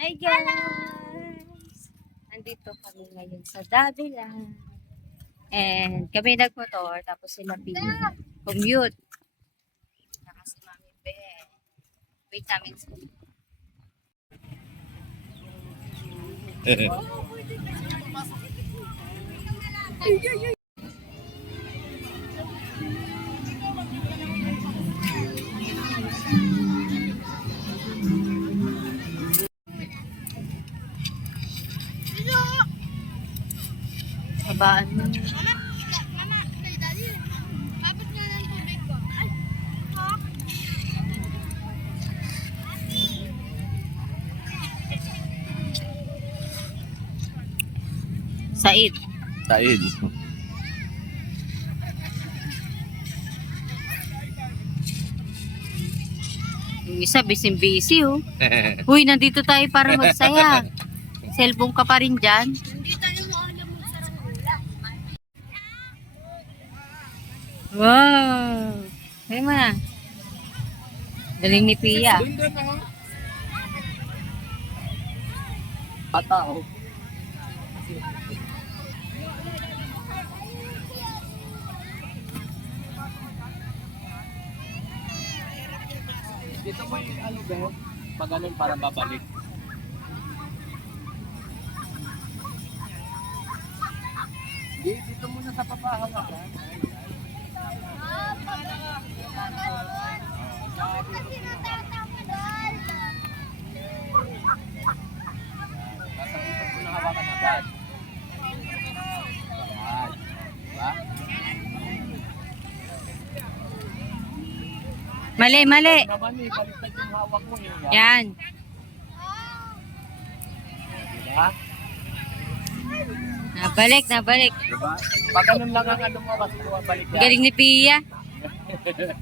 Hi guys! Nandito kami ngayon sa Davila. And kami nagmotor tapos sila commute. Saka si Mami Be. Wait namin sa habaan mo. Mama, kay Daddy. Dapat nga ng tubig ko. Ay, Said. Said. Yung isa, busy oh. Uy, nandito tayo para magsaya. Cellphone ka pa rin dyan. hindi tayo maalam magsarang hula. Wow! Kaya mo na. Galing ni Pia. Patao. Dito mo yung ano ba? Pag ganun para babalik. Dito muna sa papahawakan. Kasi natatamad. Basta dito muna hawakan agad. Yan. Diba? Mali, mali. Naman eh, baliktad yung hawak mo eh. Yan. Diba? Nabalik, nabalik. Diba? Pag ganun lang ang ano mo, mas bumabalik yan. Galing ni Pia. Galing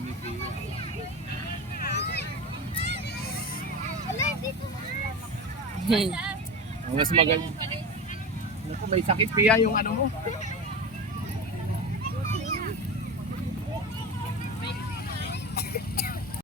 ni Pia. Wala, dito na. Mas magaling. Naku, may sakit Pia yung ano mo.